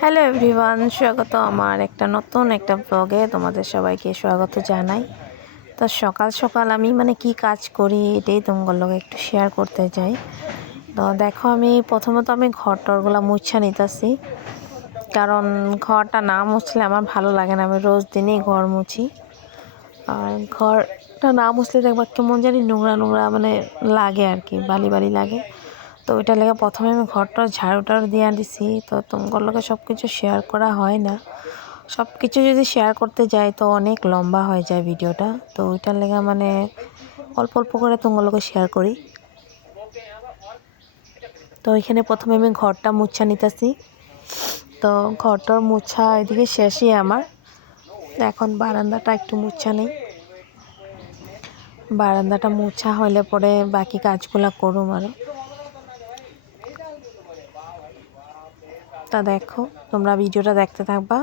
Hello everyone, স্বাগত আমার নতুন একটা ব্লগে। তোমাদের সবাইকে স্বাগত জানাই। তো সকাল সকাল আমি কি কাজ করি এটাই তোমাদের লগে একটু শেয়ার করতে চাই। তো দেখো, আমি প্রথমত ঘর টরগুলো মুছা নিতেছি, কারণ ঘরটা না মুছলে আমার ভালো লাগে না। আমি রোজ দিনই ঘর মুছি, আর ঘরটা না মুছলে দেখবা কেমন জানি নোংরা নোংরা লাগে আর কি, বালি বালি লাগে। তো ওইটা লেগে প্রথমে আমি ঘরটা ঝাড়ু দিয়ে দিছি। তো তোমার লোকে সব কিছু শেয়ার করা হয় না, সব কিছু যদি শেয়ার করতে যাই তো অনেক লম্বা হয়ে যায় ভিডিওটা। তো ওইটার লেগে অল্প অল্প করে তোমার লোকে শেয়ার করি। তো এখানে প্রথমে আমি ঘরটা মুছা নিতেছি। তো ঘরটার মুছা এদিকে শেষই আমার। এখন বারান্দাটা একটু মুছা নেই, বারান্দাটা মুছা হলে পরে বাকি কাজগুলো করুম আরো। তা দেখো, তোমরা ভিডিওটা দেখতে থাকবা।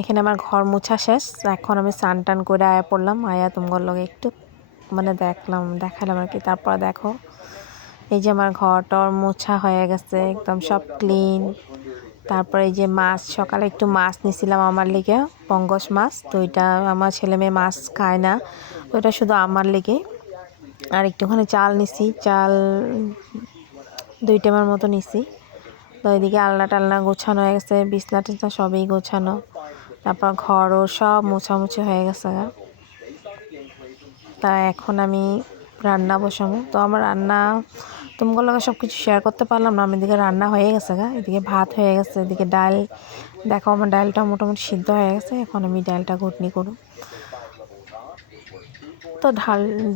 এখানে আমার ঘর মুছা শেষ। এখন আমি স্নান টান করে আয়া পড়লাম, আয়া তোমার লগে একটু দেখালাম আর কি। তারপর দেখো, এই যে আমার ঘরটার মুছা হয়ে গেছে, একদম সব ক্লিন। তারপরে এই যে মাছ, সকালে একটু মাছ নিছিলাম আমার লেগে, পঙ্গস মাছ। তো এটা আমার ছেলে মেয়ে মাছ খায় না, তো এটা শুধু আমার লেগে। আর একটুখানি চাল নিছি, চাল 2 টেমার মতো নিছি। তো এদিকে আলনা টালনা গোছানো হয়ে গেছে, বিছনা টিছনা সবই গোছানো। তারপর ঘরও সব মোছামুছি হয়ে গেছে। তা এখন আমি রান্না বসাবো। তো আমার রান্না তোমার লগে সব কিছু শেয়ার করতে পারলাম না। আমি এদিকে রান্না হয়ে গেছে এদিকে ভাত হয়ে গেছে, এদিকে ডাল। দেখো, আমার ডালটা মোটামুটি সিদ্ধ হয়ে গেছে। এখন আমি ডালটা ঘুটনি করব। তো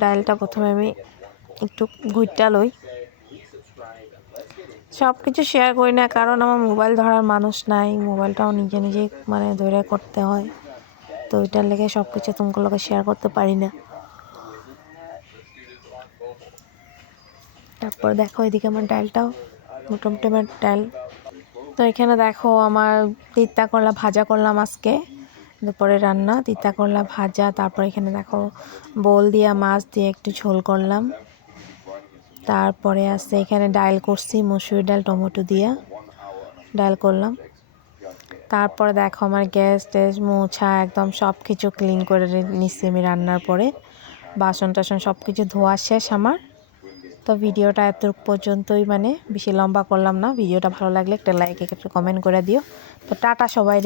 ডালটা প্রথমে আমি একটু ঘুইটা লই। সব কিছু শেয়ার করি না, কারণ আমার মোবাইল ধরার মানুষ নাই। মোবাইলটাও নিজে নিজে ধরে করতে হয়। তো ওইটার লেগে সব কিছু তোমার লগে শেয়ার করতে পারি না। তারপর দেখো, এদিকে আমার ডালটাও মোটামুটি আমার ডাল। তো এখানে দেখো, আমার তিতা করলা ভাজা করলাম আজকে দুপুরে রান্না, তিতা করলা ভাজা। তারপর এখানে দেখো, বোল দিয়া মাছ দিয়ে একটু ঝোল করলাম। তারপরে আছে এখানে ডাল করছি, মসুর ডাল টমেটো দিয়া ডাল করলাম। তারপরে দেখো, আমার গ্যাস ট্যাস মোছা একদম সব কিছু ক্লিন করে নিচ্ছি আমি রান্নার পরে। বাসন টাসন সব কিছু ধোয়া শেষ আমার। তো ভিডিওটা এত পর্যন্তই, বেশি লম্বা করলাম না। ভিডিওটা ভালো লাগলে একটা লাইক, একটা কমেন্ট করে দিও। তো টাটা সবাই।